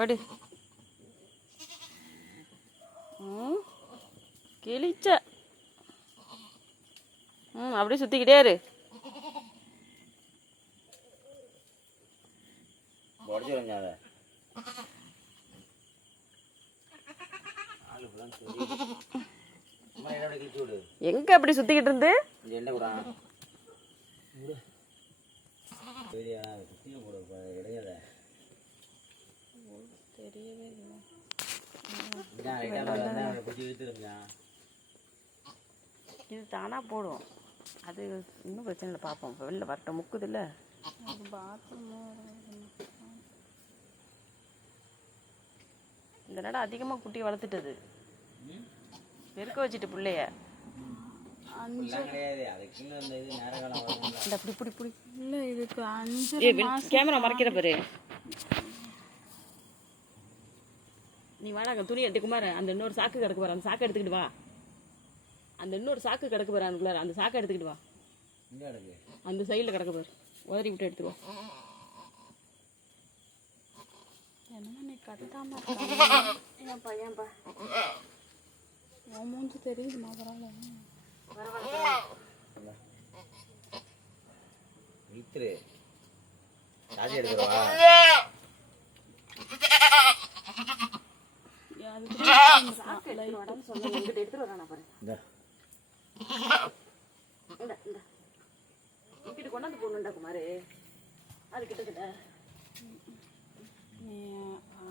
படு. கிழிச்ச. அப்படியே சுற்றிக்கிட்டே இரு. எங்க அப்படி சுத்திக்கிட்டு இருந்து இது தானா போடும். அது இன்னும் பிரச்சனை இல்லை. பார்ப்போம். இப்போ வெளில வரட்டும். முக்குது இல்லை. இந்த நடம் அதிகமாக குட்டியை வளர்த்துட்டது. பெருக்க வச்சுட்டு பிள்ளைய. கேமரா மறைக்கிற பாரு. நீ வாடாங்க துணி எடுத்து குமார. அந்த இன்னொரு சாக்கு கிடக்கு பாரு. அந்த சாக்கை எடுத்துக்கிட்டு வா. அந்த இன்னொரு சாக்கு கிடக்கு பாரு. அதுக்குள்ளார அந்த சாக்கை எடுத்துக்கிட்டு வா. அந்த சைடில் கிடக்கு பாரு. உதறி விட்டு எடுத்துருவா. என்னமா நீ கட்டாம ஏன்பா ஏன்பா உன் மூஞ்சி தெரியுதுமா? பரவாயில்ல. கொண்டாந்து போடணுண்டா குமாரு. அது கிட்ட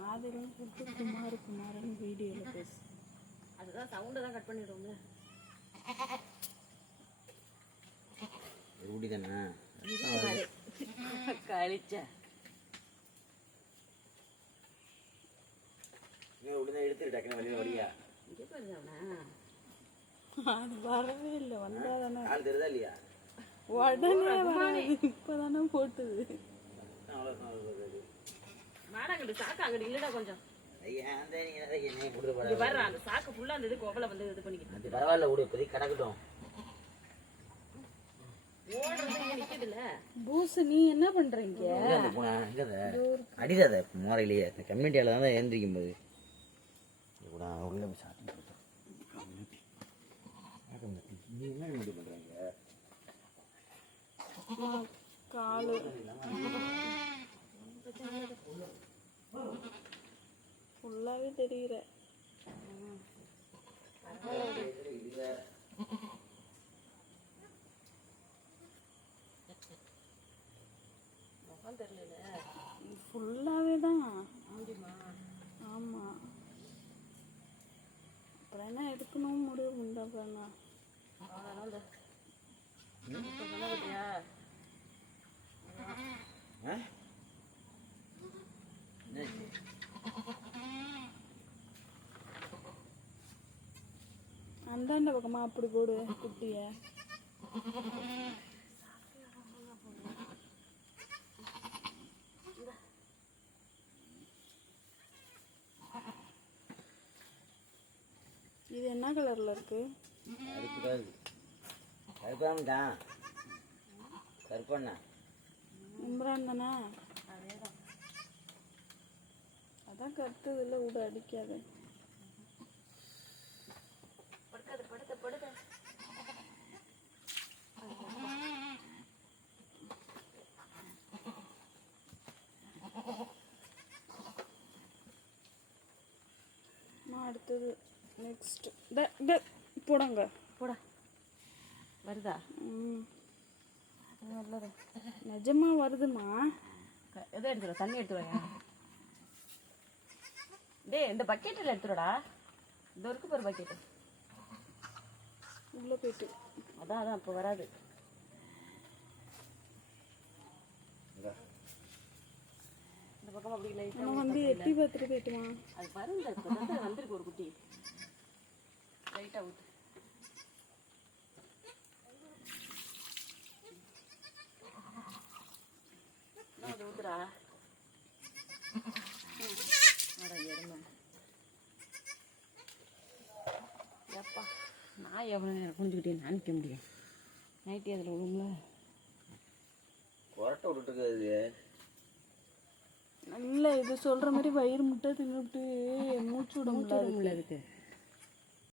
ஆதிலும் கூப்பிட்டு குமார் குமாரன்னு வீடியோவில் பேசு. அதுதான் சவுண்டை தான் கட் பண்ணிடுவோம்ல. தானே கழிச்ச எடுத்துட்டு டக்குனு வெளியில வழியா அது வரவே இல்லை. வந்தாதானே ஆள் தெரியுதா இல்லையா? உடனே இப்பதானே போட்டுது. மாடாங்கட்டு சாக்கு அங்கிட்டு இல்லடா கொஞ்சம். அந்த சாக்கு ஃபுல்லா அந்த இது கோவல வந்து இது பண்ணிக்கிட்டு. அது பரவாயில்ல விடு. இப்போதைக்கு கிடக்கட்டும். பூசு நீ என்ன பண்றீங்க? அடிதாத முறையிலேயே கம்யூனிட்டியால தான் ஏந்திரிக்கும் போது உள்ள சாப்பிட்டு பண்றாங்க. காலு ஃபுல்லாவே தெரியுற. ஃபுல்லாவே தான். ஆமா. அப்புறம் என்ன எடுக்கணும் முடிவு உண்டாப்பா. அந்தாண்ட பக்கமா அப்படி போடு குட்டிய. இது என்ன கலர்ல இருக்கு? கருப்பண்ணா இம்ரான் தானே? அதான் கருத்தது இல்லை. விட அடிக்காது. அடுத்தது நெக்ஸ்ட் போடாங்க. போடா வருதா? நல்லது. நிஜமா வருதுமா? எதோ எடுத்துட. தண்ணி எடுத்துருவாங்க. டே இந்த பக்கெட்டில் எடுத்துடா. இந்த இருக்கு பாரு பக்கெட்டு. உள்ள போயிட்டு அதான் இப்போ வராது. இந்த பக்கம் அப்படி லைட்டாக வந்து எட்டி பார்த்துட்டு போயிட்டுமா? அது பாருங்க இப்போ வந்துருக்கு ஒரு குட்டி. லைட்டாக ஊற்று. அது ஊத்துறா. எப்பா நான் எவ்வளோ நேரம் குளிச்சுக்கிட்டே நினைக்க முடியும். நைட்டி அதில் விடுங்களா? கொரட்டை விட்டுட்டு இல்ல இது சொல்ற மாதிரி வயிறு முட்டை தின்னுட்டு மூச்சு விட முடியல இருக்கு